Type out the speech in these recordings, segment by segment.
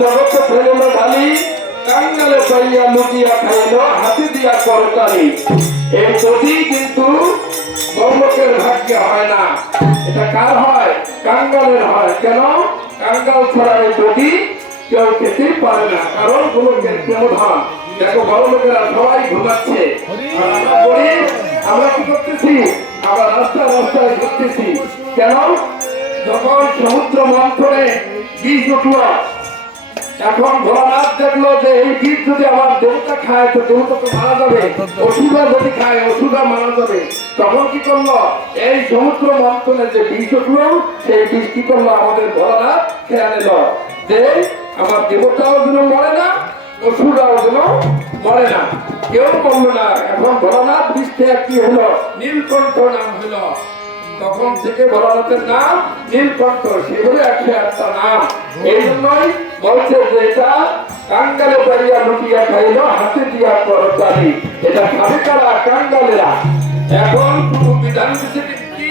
জগতে ফেলিল ঢালি কাঙ্গালে পাইয়া লুটিয়া খাইল হাতি দিয়া করতালি। এই গতি কিন্তু গৌলকের ভাগ্যে হয় না, এটা কার হয়? কাঙ্গালের হয়। কেন? কাঙ্গাল ছাড়া এই গতি কেউ খেতেই পারে না, কারণ গোলকের প্রেমধন। দেখো বড় লোকেরা সবাই ঘুমাচ্ছে, আমরা কি করতেছি? আমরা রাস্তায় রাস্তায় ঘুরতেছি। কেন? যখন সমুদ্র মন্থনে বীজ উঠল, এখন ভোলানাথ দেখলো যে এই বীজ যদি আমার দেবতা খায় তো দেবতা তো মারা যাবে, ওষুধা যদি খায় ওষুধা মারা যাবে। তখন কি করলো? এই সমুদ্র মন্থনে যে বীজ উঠলো সেই বীজ কি করলো? আমাদের ভোলানাথ খেয়ে নিল যে আমার দেবতাও যেন মরে না, ওষুধাও যেন মরে না, কেউ বললো না। এখন ভোলানাথ বীজ থেকে কি হলো? নীলকণ্ঠ নাম হলো। তখন থেকে ভোলানাথের নাম নীলকণ্ঠ, সেগুলো 108টা নাম। এই জন্যই বলছে যে এটা কাঙ্গালে পাইয়া লুটিয়া খাইল হাতে দিয়া করতালি। এটা খাবে কারা? কাঙ্গালেরা। এখন পুরো বিধান দিচ্ছে কি?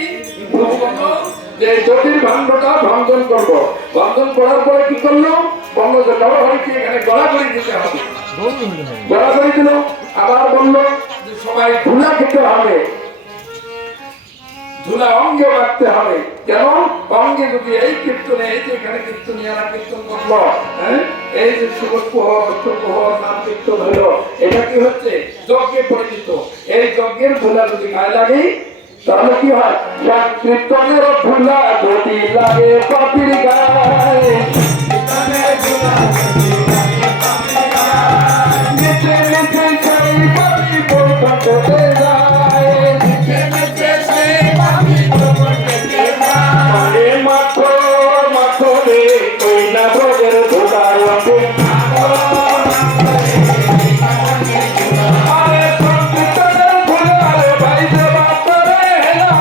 যে জ্যোতির ভাণ্ডটা ভঞ্জন করবো। ভঞ্জন করার পরে কি করলো? বললো যে নরহরিকে এখানে গড়াগড়ি দিতে হবে। গড়াগড়ি দিল। আবার বললো যে সবাই ধুলা খেতে হবে, ধুলা অঙ্গে রাখতে হবে। কেন? অঙ্গে যদি এই কীর্তনে, এই যে এখানে কীর্তনিয়ারা কীর্তন করলো, এই যে সুবোধ প্রহর প্রহর নাম কীর্তন হলো, এটা কি হচ্ছে? যজ্ঞে পরিচিত। এই যজ্ঞের ধুলা যদি গায়ে লাগে তাহলে কি হয়? কীর্তনের ধুলা যদি লাগে পাপির গায়ে, মিছে মিছে সেই পাপি বৈঠকে